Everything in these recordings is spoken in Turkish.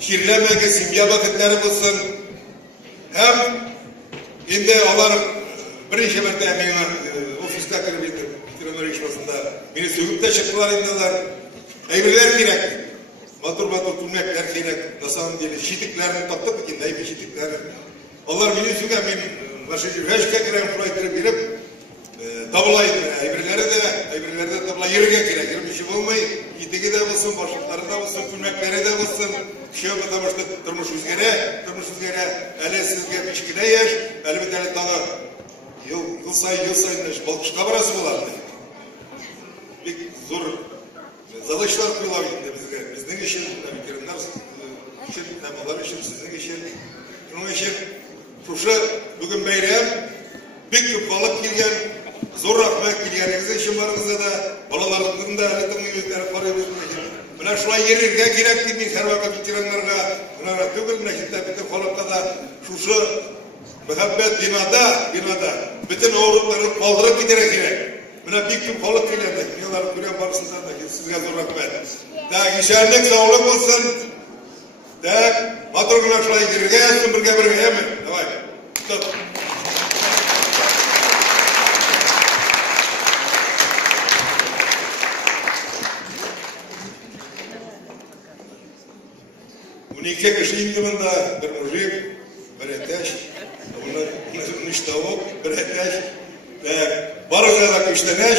şirlemege simya vakitleri bulsun. Hem indi onlar birinci mərtə emeğine ofiste kirib bitirme yarışmasında beni sögüp de çıktılar indiler. Eyvirler gerek. Matur tümlekler gerek. Nasıl diye şitiklerini taptık ikinde eyvi şitiklerini. Onlar beni sögüp ben başıcı veşke giren kuraytırıp girip tablaydı. Eyvirleri de tabla yürüge gerek. Bir şey olmayı. İteki de olsun, başlıkları da olsun, tümlekleri de olsun. Şey olmadı başta durmuş üzgere, ele sizge pişkine yaş, elbette ele dağı. Yıl sayın balkışka barası bulardı. Bir zor zadışlar kıyılabildi bizge. Bizden işin, fikirler için, nemalar için, sizden işin. Bunun için, şuşu bugün beyrem, bir küp balık gelgen, zor rahmet gelgeninize işin varınızda da, balalarının da, elitin yüzleri parayı vermek. Buna şulay yerlerge gerek değil, her vakit bitirenlerge, buna tügül neşitte bütün kolapta da şuşu muhabbet binada, bütün oğrukları kaldırıp giderek gerek. Buna bir gün kolıp giderek, dünyaların gülen barısından da sizge zor rahmet. Daha geçerlik sağlık olsun, daha matırgına şulay yerlerge yazsın, birge hemen. Davay, tut. Unike kışıyımda bir mujik, bir eteş, onun iştavuk, bir eteş, barışına da kışteneş,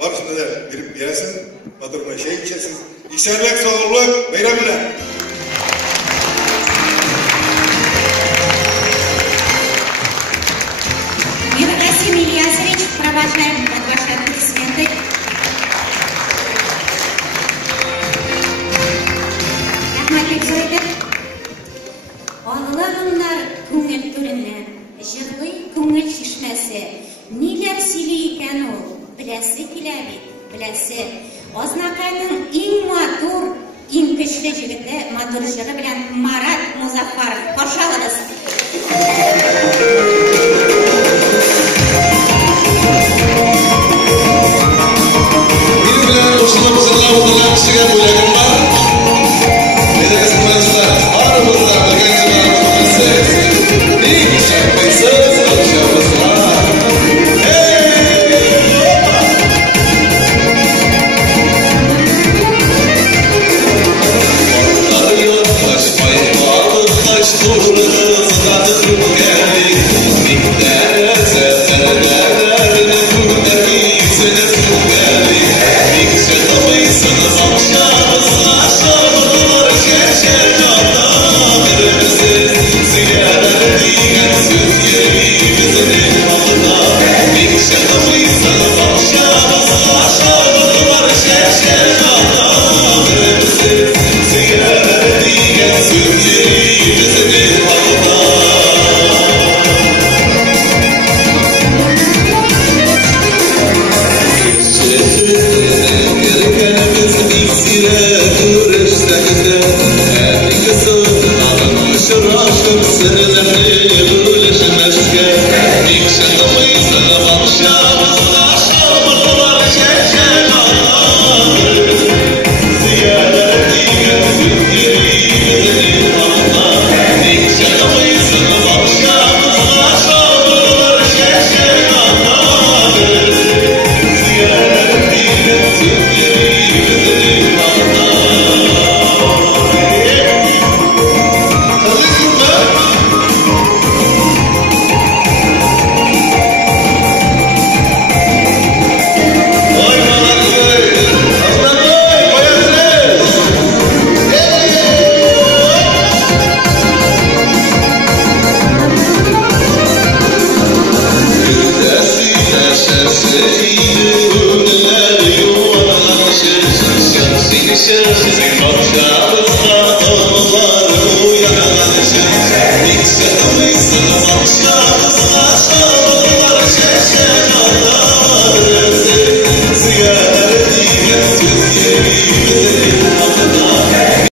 barışına da girip gelsin, madırına şey içesin. İşerlik, sağlık, bayramlar. Расим Ильясович, провожаем от вашей аплодисменты. Rahmatli söyledi. Ağlarımlar көңіл түрінен, жырлы көңіл шишмәсе, ниләр сөйли икән ул, беләсе килә бит, беләсе. Азнакайның иң матур, иң көчле җегете, матур җыры белән Марат Музафаров. Каршы алыгыз. Минем белән ошолар узган кешегә бүләгем бар. Sure.